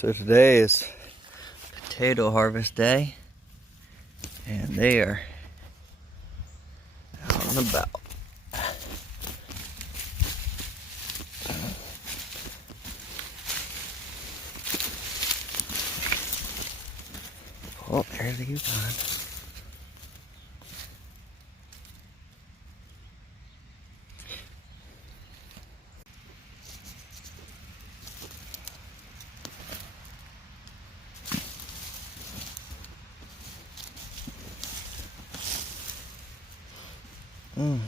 So today is potato harvest day, and they are out and about. Oh, there's the Yukon. Mm.